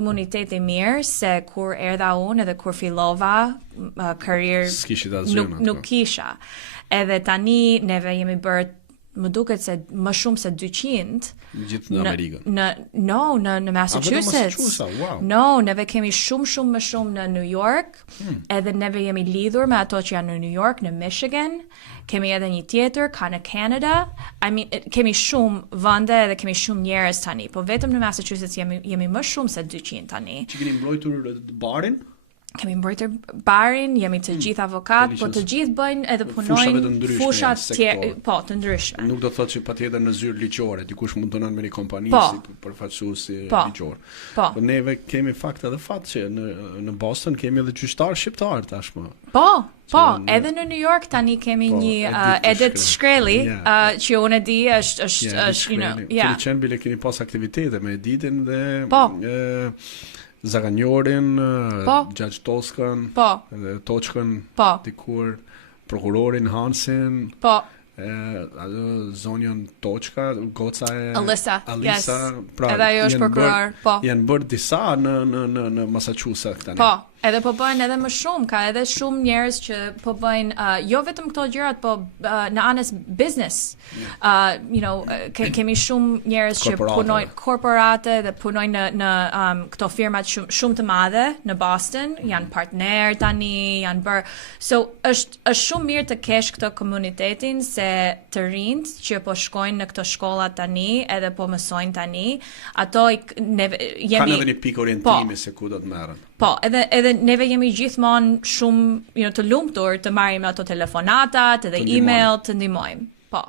komunitet I mirë se kur erdha unë edhe kur fillova karrierë nuk kisha. Edhe tani neve jemi bërë më duket se më shumë se 200 gjithë në Amerikën. Në Massachusetts. Wow. No, neve kemi shumë më shumë në New York, edhe neve jemi lidhur me ato që janë në New York, në Michigan, kemi edhe një tjetër, ka në Canada, kemi shumë vende edhe kemi shumë njerëz tani, po vetëm në Massachusetts jemi më shumë se 200 tani. Që keni mbrojtur barin? Kemi mbrojtur barin, jemi të gjithë avokat, po të gjithë bëjnë edhe punojnë fushat të ndryshme. Nuk do thotë që patjetër në zyrë ligjore, dikush mund të punon me një kompani si përfaqësues ligjor. Po neve kemi fakt që në Boston kemi edhe gjyqtar shqiptar tashmë. Po, edhe në New York tani kemi një Edith Shkreli, që unë e di është keni qenë bile keni pas aktivitete me Edithin dhe Zaganjorin, Gjaq Toskën, Toçkën, dikur prokurorin Hansin, zonjën Toçka, goca e Alisa, pra edhe ajo është prokuror, janë bërë disa në Massachusetts tani. Edhe po bëjnë edhe më shumë, ka edhe shumë njerëz që po bëjnë jo vetëm këto gjërat, po në anës business. Kemi shumë njerëz që punojnë korporate dhe punojnë në këto firmat shumë të madhe në Boston, janë partner tani, janë bërë. So është shumë mirë të kesh këtë komunitetin se të rinjt që po shkojnë në këto shkolla tani edhe po mësojnë tani, ato jemi kanë edhe një pikë orientimi se ku do të merren. Po, edhe neve jemi gjithmonë shumë të lumtur të marrim ato telefonatat edhe email të ndihmojmë. Po.